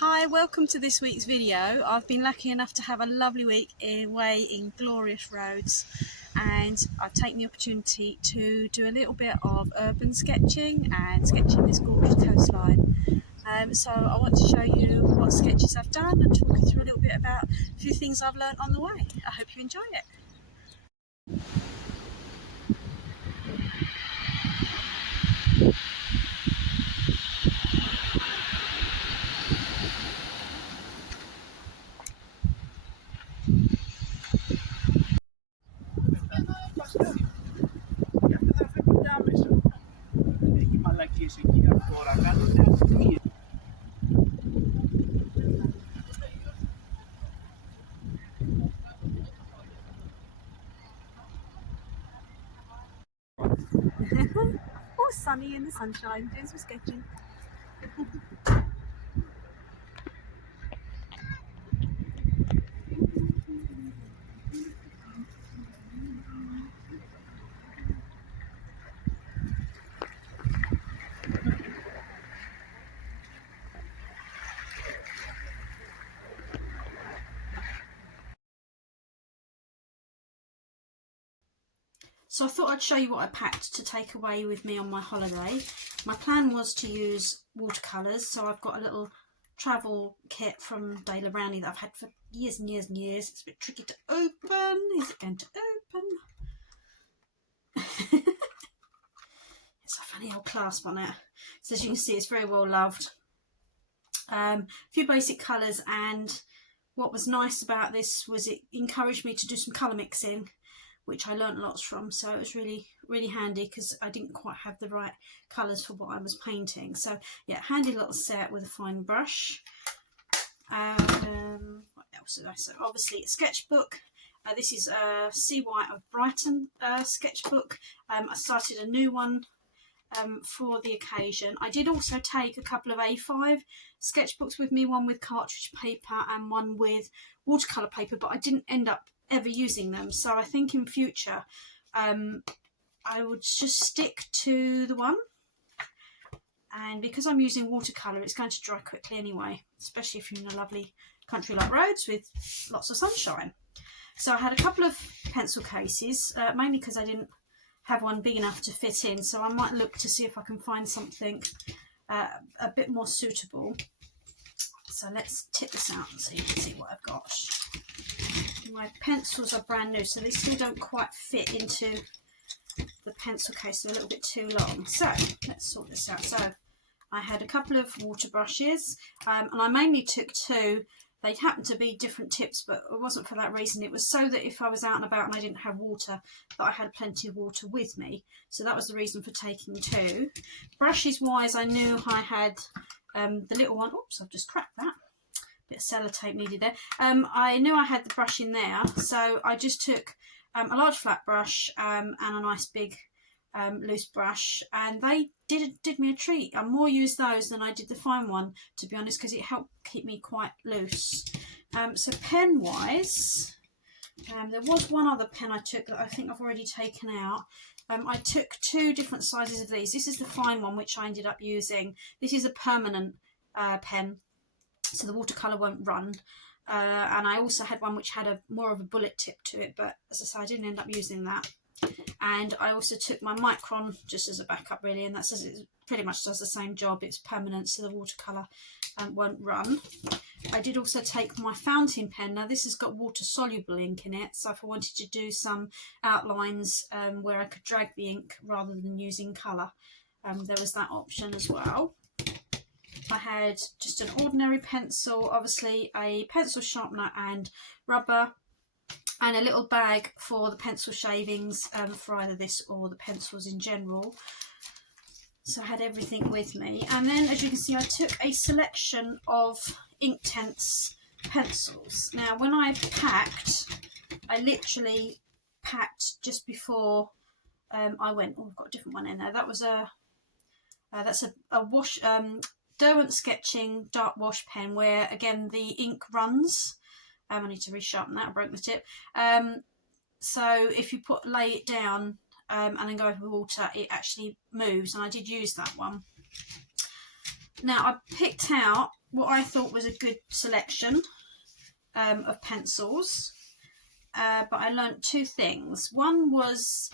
Hi, welcome to this week's video. I've been lucky enough to have a lovely week away in glorious Rhodes, and I've taken the opportunity to do a little bit of urban sketching and sketching this gorgeous coastline. So I want to show you what sketches I've done and talk you through a little bit about a few things I've learnt on the way. I hope you enjoy it. All sunny in the sunshine, doing some sketching. So I thought I'd show you what I packed to take away with me on my holiday. My plan was to use watercolours, so I've got a little travel kit from Dale Brownie that I've had for years and years and years. It's a bit tricky to open. Is it going to open? It's a funny old clasp on it. So as you can see, it's very well loved. A few basic colours, and what was nice about this was it encouraged me to do some colour mixing, which I learnt lots from, so it was really handy because I didn't quite have the right colours for what I was painting. So yeah, handy little set with a fine brush. What else did I say? Obviously a sketchbook. This is a Seawhite of Brighton sketchbook. I started a new one for the occasion. I did also take a couple of A5 sketchbooks with me, one with cartridge paper and one with watercolour paper, but I didn't end up ever using them, so I think in future I would just stick to the one, and because I'm using watercolour it's going to dry quickly anyway, especially if you're in a lovely country like Rhodes with lots of sunshine. So I had a couple of pencil cases, mainly because I didn't have one big enough to fit in, so I might look to see if I can find something a bit more suitable. So let's tip this out and so you can see what I've got. My pencils are brand new, so they still don't quite fit into the pencil case. They're a little bit too long. So let's sort this out. So I had a couple of water brushes, and I mainly took two. They happened to be different tips, but it wasn't for that reason. It was so that if I was out and about and I didn't have water, that I had plenty of water with me. So that was the reason for taking two. Brushes wise, I knew I had the little one. Oops, I've just cracked that. Bit of sellotape needed there. I knew I had the brush in there, so I just took a large flat brush and a nice big loose brush, and they did me a treat. I more used those than I did the fine one, to be honest, because it helped keep me quite loose. So pen wise, there was one other pen I took that I think I've already taken out. I took two different sizes of these. This is the fine one, which I ended up using. This is a permanent pen, so the watercolour won't run, and I also had one which had more of a bullet tip to it, but as I say, I didn't end up using that. And I also took my Micron just as a backup really, and that says it pretty much does the same job. It's permanent, so the watercolour won't run. I did also take my fountain pen. Now this has got water soluble ink in it, so if I wanted to do some outlines where I could drag the ink rather than using colour, there was that option as well. I had just an ordinary pencil, obviously a pencil sharpener and rubber, and a little bag for the pencil shavings for either this or the pencils in general. So I had everything with me. And then, as you can see, I took a selection of Inktense pencils. Now when I packed, I literally packed just before I went. Oh, I've got a different one in there. That was that's a wash Derwent Sketching dark wash pen, where again the ink runs. I need to resharpen that, I broke the tip. So if you lay it down and then go over water, it actually moves, and I did use that one. Now I picked out what I thought was a good selection of pencils, but I learnt two things. One was,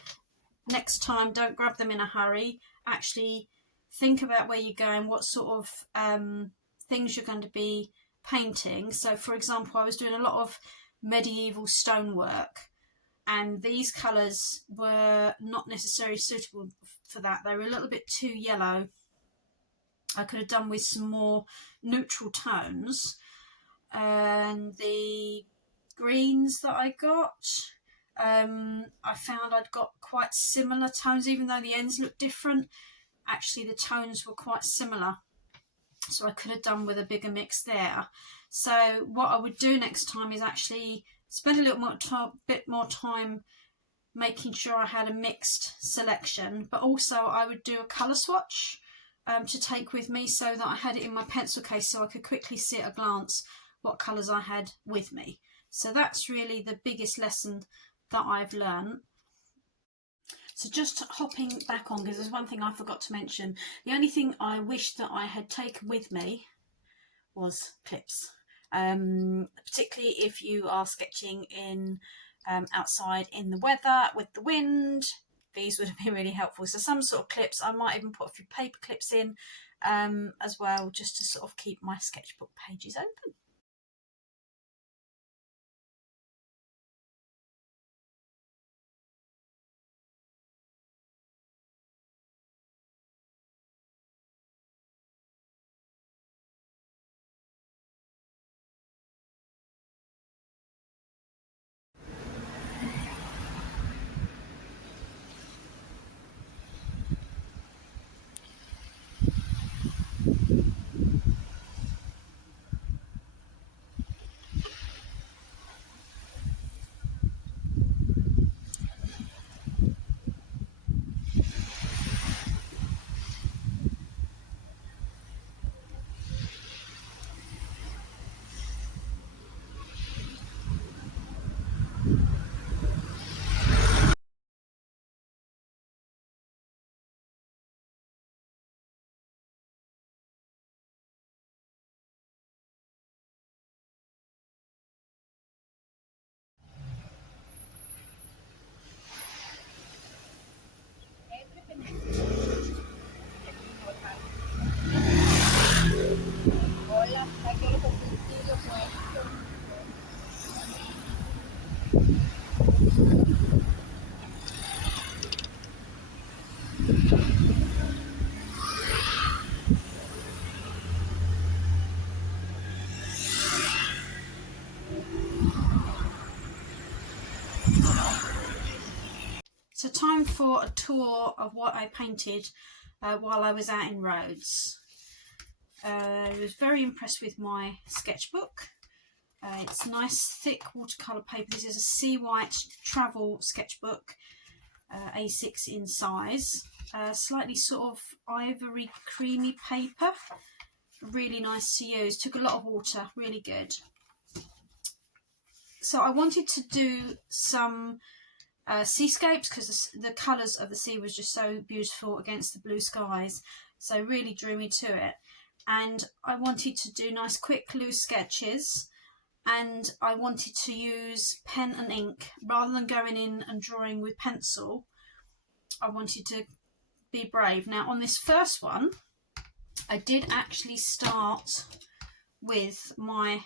next time, don't grab them in a hurry. Actually think about where you're going, what sort of things you're going to be painting. So for example, I was doing a lot of medieval stonework, and these colours were not necessarily suitable for that. They were a little bit too yellow. I could have done with some more neutral tones. And the greens that I got, I found I'd got quite similar tones, even though the ends looked different. Actually the tones were quite similar, so I could have done with a bigger mix there. So what I would do next time is actually spend a little bit more time making sure I had a mixed selection, but also I would do a colour swatch to take with me, so that I had it in my pencil case so I could quickly see at a glance what colours I had with me. So that's really the biggest lesson that I've learned. So just hopping back on, because there's one thing I forgot to mention. The only thing I wish that I had taken with me was clips. Particularly if you are sketching in outside in the weather with the wind, these would have been really helpful. So some sort of clips, I might even put a few paper clips in as well, just to sort of keep my sketchbook pages open. So time for a tour of what I painted while I was out in Rhodes. I was very impressed with my sketchbook. It's nice thick watercolour paper. This is a seawhite travel sketchbook, A6 in size. Slightly sort of ivory creamy paper. Really nice to use. Took a lot of water, really good. So I wanted to do some seascapes, because the colours of the sea was just so beautiful against the blue skies, so really drew me to it. And I wanted to do nice quick loose sketches, and I wanted to use pen and ink rather than going in and drawing with pencil. I wanted to be brave. Now on this first one I did actually start with my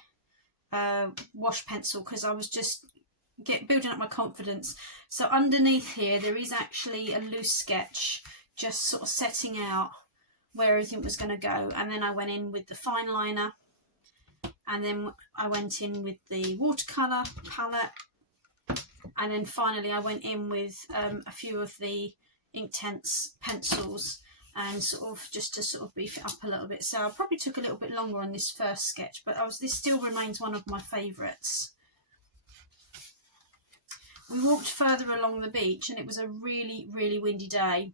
wash pencil, because I was just building up my confidence. So underneath here there is actually a loose sketch, just sort of setting out where everything was going to go, and then I went in with the fine liner, and then I went in with the watercolour palette, and then finally I went in with a few of the Inktense pencils, and sort of just to sort of beef it up a little bit. So I probably took a little bit longer on this first sketch, but this still remains one of my favourites. We walked further along the beach, and it was a really, really windy day.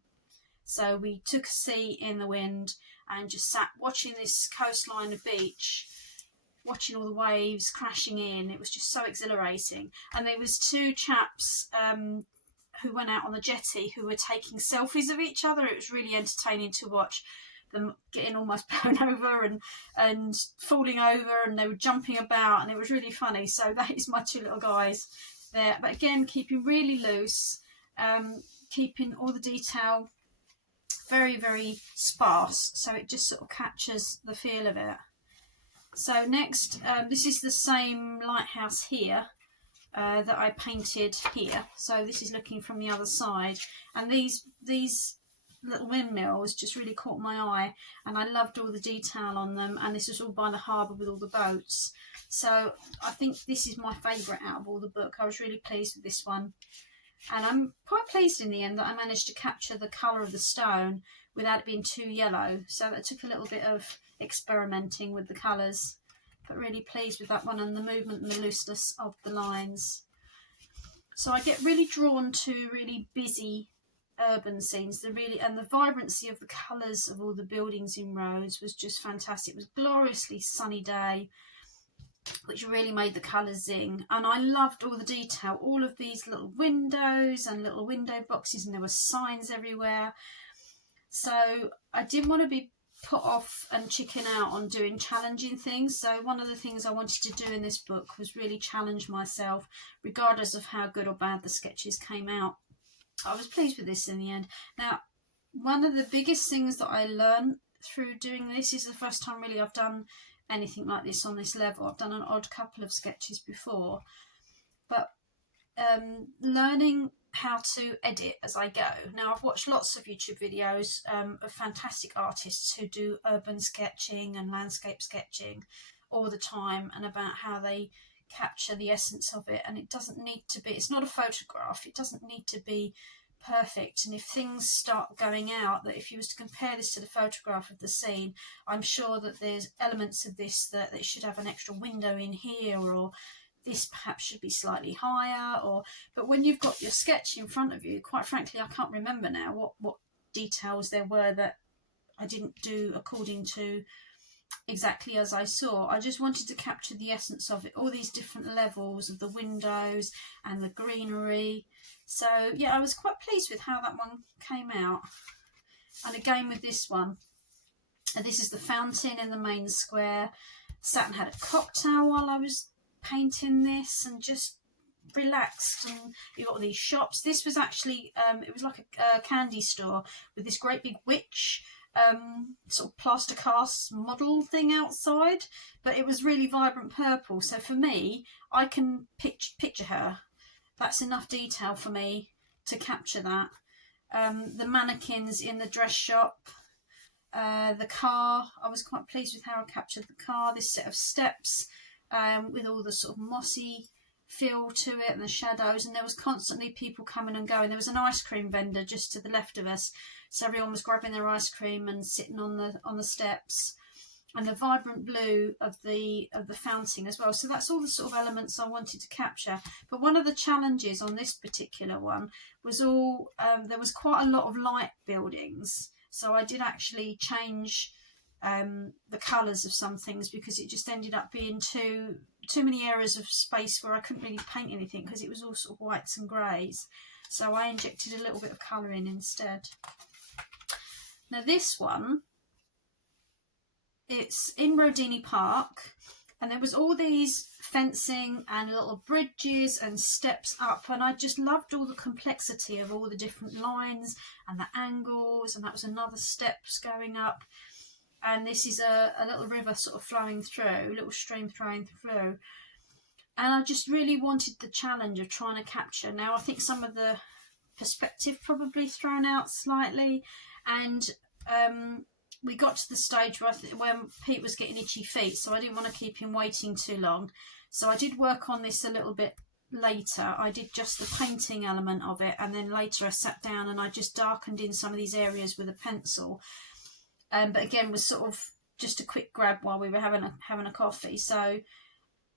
So we took a seat in the wind and just sat watching this coastline of beach, watching all the waves crashing in. It was just so exhilarating. And there was two chaps who went out on the jetty who were taking selfies of each other. It was really entertaining to watch. them getting almost blown over and falling over, and they were jumping about, and it was really funny. So that is my two little guys there. But again, keeping really loose, keeping all the detail very, very sparse, so it just sort of captures the feel of it. So next, this is the same lighthouse here that I painted here. So this is looking from the other side, and these little windmills just really caught my eye, and I loved all the detail on them, and this was all by the harbour with all the boats. So I think this is my favourite out of all the book. I was really pleased with this one, and I'm quite pleased in the end that I managed to capture the colour of the stone without it being too yellow. So that took a little bit of experimenting with the colours, but really pleased with that one, and the movement and the looseness of the lines. So I get really drawn to really busy urban scenes, and the vibrancy of the colours of all the buildings in Rhodes was just fantastic. It was a gloriously sunny day, which really made the colours zing, and I loved all the detail, all of these little windows and little window boxes, and there were signs everywhere. So I didn't want to be put off and chicken out on doing challenging things. So one of the things I wanted to do in this book was really challenge myself, regardless of how good or bad the sketches came out. I was pleased with this in the end. Now, one of the biggest things that I learned through doing this is the first time really I've done anything like this on this level. I've done an odd couple of sketches before, but learning how to edit as I go. Now, I've watched lots of YouTube videos of fantastic artists who do urban sketching and landscape sketching all the time, and about how they capture the essence of it, and it doesn't need to be, it's not a photograph, it doesn't need to be perfect. And if things start going out, that if you was to compare this to the photograph of the scene, I'm sure that there's elements of this that it should have an extra window in here, or this perhaps should be slightly higher, but when you've got your sketch in front of you, quite frankly I can't remember now what details there were that I didn't do according to exactly as I saw. I just wanted to capture the essence of it, all these different levels of the windows and the greenery. So yeah, I was quite pleased with how that one came out. And again with this one, this is the fountain in the main square. Sat and had a cocktail while I was painting this and just relaxed, and you got all these shops. This was actually it was like a candy store with this great big witch sort of plaster cast model thing outside, but it was really vibrant purple. So for me, I can picture her. That's enough detail for me to capture that. The mannequins in the dress shop, the car, I was quite pleased with how I captured the car. This set of steps with all the sort of mossy feel to it and the shadows, and there was constantly people coming and going. There was an ice cream vendor just to the left of us, so everyone was grabbing their ice cream and sitting on the steps, and the vibrant blue of the fountain as well. So that's all the sort of elements I wanted to capture. But one of the challenges on this particular one was all there was quite a lot of light buildings, so I did actually change the colours of some things, because it just ended up being too many areas of space where I couldn't really paint anything, because it was all sort of whites and greys. So I injected a little bit of colour in instead. Now this one, it's in Rodini Park, and there was all these fencing and little bridges and steps up, and I just loved all the complexity of all the different lines and the angles, and that was another steps going up. And this is a little river sort of flowing through, a little stream flowing through. And I just really wanted the challenge of trying to capture. Now, I think some of the perspective probably thrown out slightly. And we got to the stage where Pete was getting itchy feet, so I didn't want to keep him waiting too long. So I did work on this a little bit later. I did just the painting element of it, and then later I sat down and I just darkened in some of these areas with a pencil. But again, was sort of just a quick grab while we were having a coffee. So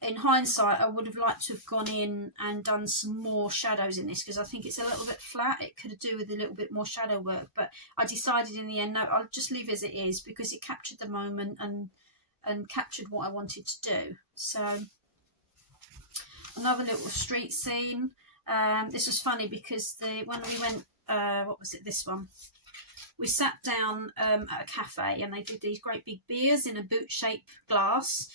in hindsight, I would have liked to have gone in and done some more shadows in this, because I think it's a little bit flat. It could do with a little bit more shadow work, but I decided in the end, no, I'll just leave as it is, because it captured the moment and captured what I wanted to do. So another little street scene. This was funny because when we went, what was it, this one? we sat down at a cafe, and they did these great big beers in a boot-shaped glass.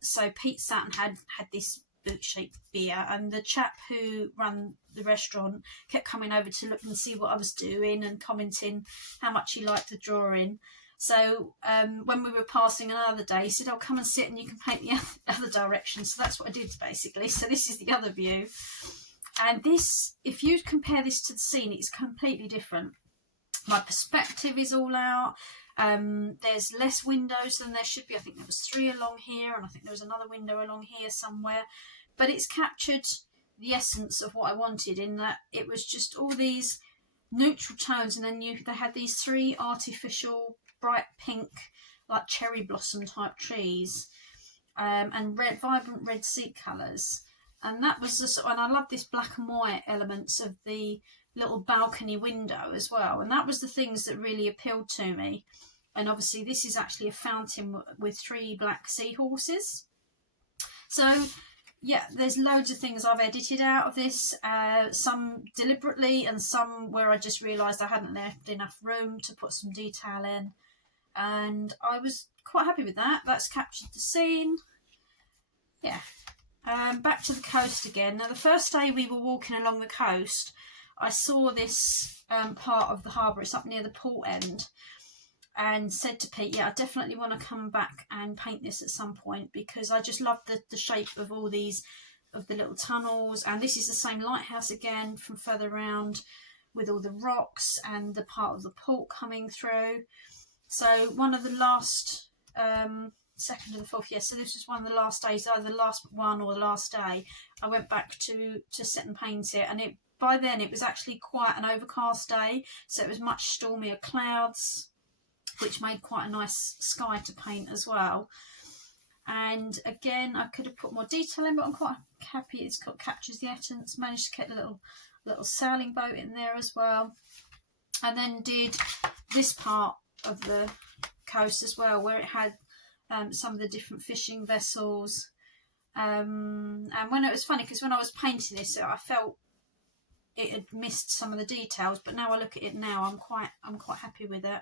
So Pete sat and had this boot-shaped beer, and the chap who ran the restaurant kept coming over to look and see what I was doing and commenting how much he liked the drawing. So when we were passing another day, he said, "Oh, come and sit and you can paint the other direction." So that's what I did, basically. So this is the other view. And this, if you compare this to the scene, it's completely different. My perspective is all out. There's less windows than there should be. I think there was 3 along here, and I think there was another window along here somewhere. But it's captured the essence of what I wanted, in that it was just all these neutral tones, and then they had these 3 artificial bright pink, like cherry blossom type trees, and vibrant red sea colours. And that was and I love this black and white elements of the little balcony window as well. And that was the things that really appealed to me. And obviously this is actually a fountain with 3 black seahorses. So yeah, there's loads of things I've edited out of this, some deliberately and some where I just realised I hadn't left enough room to put some detail in. And I was quite happy with that. That's captured the scene. Yeah. Back to the coast again. Now, the first day we were walking along the coast, I saw this part of the harbour. It's up near the port end, and said to Pete, yeah, I definitely want to come back and paint this at some point, because I just love the shape of all these, of the little tunnels. And this is the same lighthouse again from further around, with all the rocks and the part of the port coming through. So one of the last, 2nd to the 4th, yeah, so this was one of the last days, either the last one or the last day, I went back to sit and paint it. And by then it was actually quite an overcast day, so it was much stormier clouds, which made quite a nice sky to paint as well. And again, I could have put more detail in, but I'm quite happy it's got captures the essence. Managed to get a little sailing boat in there as well. And then did this part of the coast as well, where it had some of the different fishing vessels. And when it was funny, because when I was painting this, I felt it had missed some of the details, but now I look at it now, I'm quite happy with it.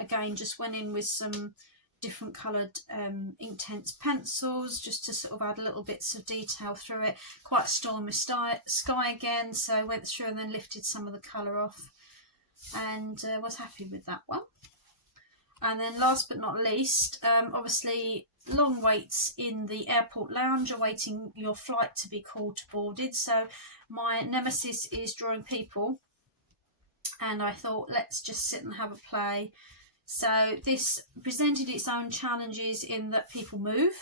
Again, just went in with some different coloured Inktense pencils, just to sort of add little bits of detail through it. Quite a stormy sky again, so I went through and then lifted some of the colour off, and was happy with that one. And then last but not least, obviously long waits in the airport lounge awaiting your flight to be called to boarded. So my nemesis is drawing people, and I thought, let's just sit and have a play. So this presented its own challenges in that people move,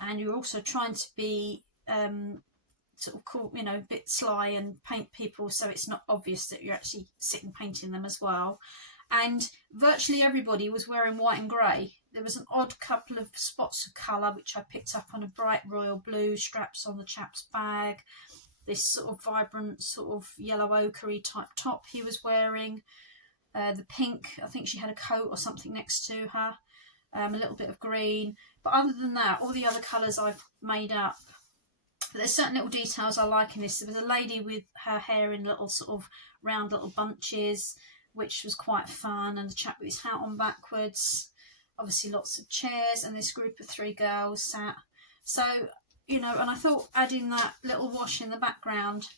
and you're also trying to be sort of cool, a bit sly and paint people so it's not obvious that you're actually sitting painting them as well. And virtually everybody was wearing white and grey. There was an odd couple of spots of colour, which I picked up on a bright royal blue, straps on the chap's bag, this sort of vibrant sort of yellow ochre type top he was wearing, the pink, I think she had a coat or something next to her, a little bit of green. But other than that, all the other colours I've made up. But there's certain little details I like in this. There was a lady with her hair in little sort of round little bunches, which was quite fun, and a chap with his hat on backwards. Obviously lots of chairs, and this group of 3 girls sat. So, and I thought adding that little wash in the background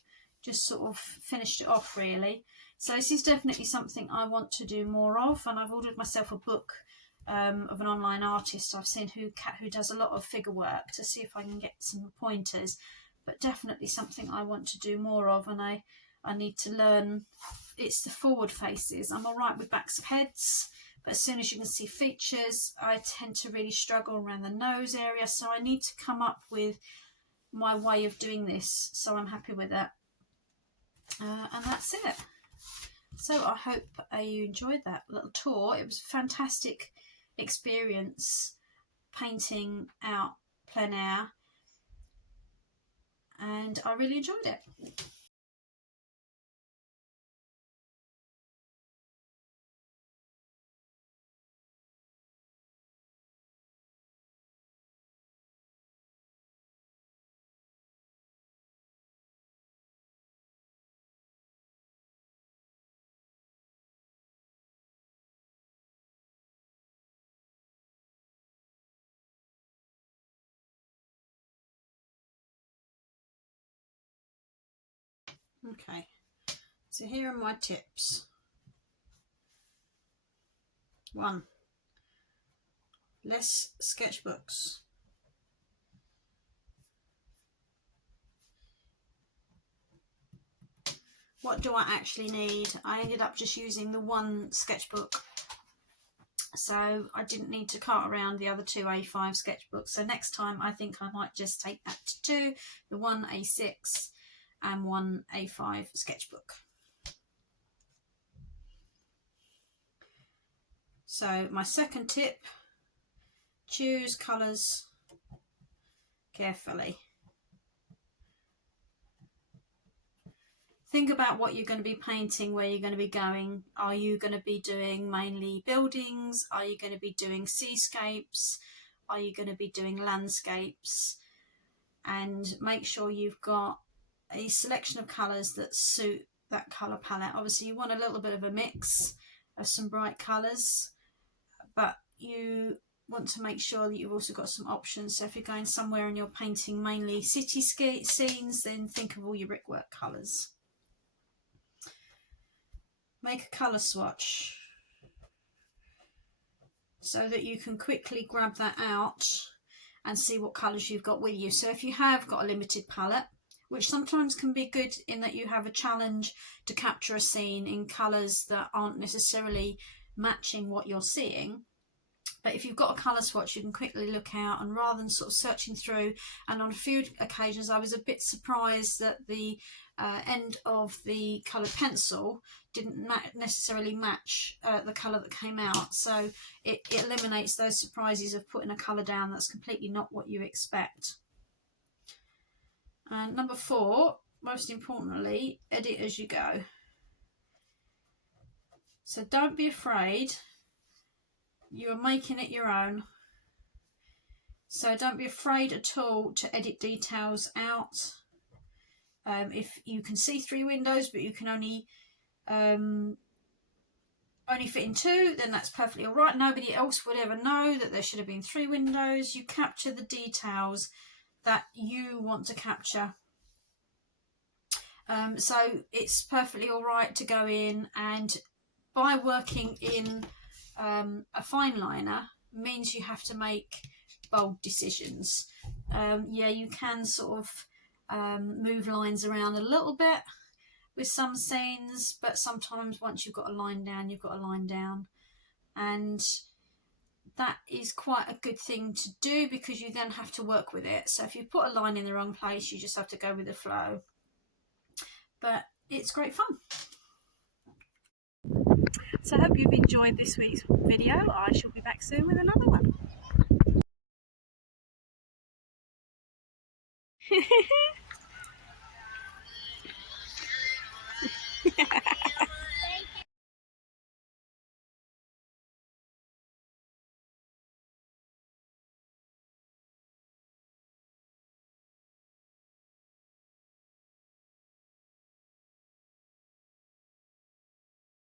just sort of finished it off really. So this is definitely something I want to do more of, and I've ordered myself a book of an online artist I've seen who does a lot of figure work, to see if I can get some pointers. But definitely something I want to do more of, and I need to learn. It's the forward faces. I'm all right with backs of heads, but as soon as you can see features, I tend to really struggle around the nose area. So I need to come up with my way of doing this. So I'm happy with it. And that's it. So I hope you enjoyed that little tour. It was a fantastic experience painting out plein air, and I really enjoyed it. Okay, so here are my tips. 1. Less sketchbooks. What do I actually need? I ended up just using the one sketchbook, so I didn't need to cart around the other 2 A5 sketchbooks. So next time I think I might just take that to 2, the 1 A6 and 1 A5 sketchbook. So my second tip, choose colours carefully. Think about what you're going to be painting, where you're going to be going. Are you going to be doing mainly buildings? Are you going to be doing seascapes? Are you going to be doing landscapes? And make sure you've got a selection of colours that suit that colour palette. Obviously you want a little bit of a mix of some bright colours, but you want to make sure that you've also got some options. So if you're going somewhere and you're painting mainly city scenes, then think of all your brickwork colours. Make a colour swatch so that you can quickly grab that out and see what colours you've got with you. So if you have got a limited palette, which sometimes can be good in that you have a challenge to capture a scene in colours that aren't necessarily matching what you're seeing, but if you've got a colour swatch you can quickly look out, and rather than sort of searching through, and on a few occasions I was a bit surprised that the end of the coloured pencil didn't necessarily match the colour that came out, so it eliminates those surprises of putting a colour down that's completely not what you expect. And number 4, most importantly, edit as you go. So don't be afraid, you are making it your own, so don't be afraid at all to edit details out. If you can see 3 windows but you can only fit in 2, then that's perfectly all right. Nobody else would ever know that there should have been 3 windows. You capture the details that you want to capture. So it's perfectly all right to go in, and by working in a fine liner means you have to make bold decisions. Yeah, you can sort of move lines around a little bit with some scenes, but sometimes once you've got a line down, you've got a line down, and that is quite a good thing to do because you then have to work with it. So if you put a line in the wrong place, you just have to go with the flow, but it's great fun. So I hope you've enjoyed this week's video. I shall be back soon with another one.